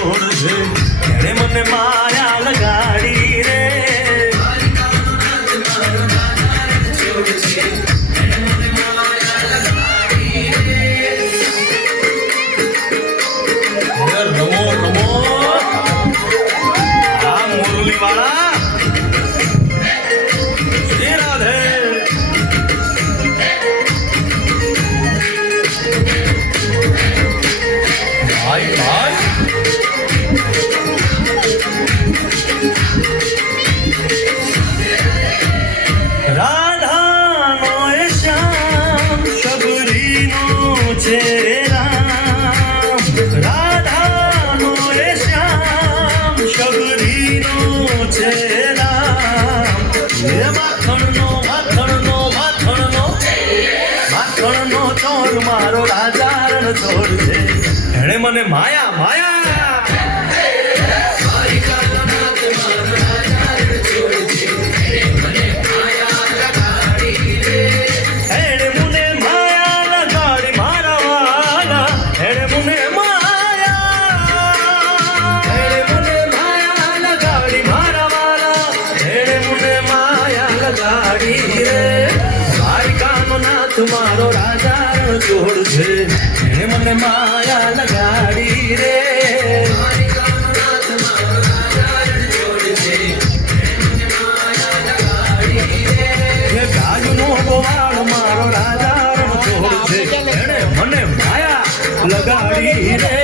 છોડ છે એણે મને માયા લગાડી રે રમો રમો આ મુરલી વાળા શ્રી રાધે ભાઈ ભાઈ રાધાનો એ શ્યામ શબરીનો છે રામ રાધાનો એ શ્યામ શબરીનો છે રામ એ માખણનો માખણનો માખણનો માખણનો ચોર મારો રાજા રણ છોડ છે એણે મને માયા માયા એણે મને માયા લગાડી મારા વાલા એણે મને માયા લગાડી મારા વાલા એણે મને માયા લગાડી રે દ્વારિકાનો નાથ મારો રાજા રણ છોડ છે એણે મને માયા લગાડી રે ગાયનો ગોવાળ મારો રાજા રણ છોડ છે એણે મને માયા લગાડી રે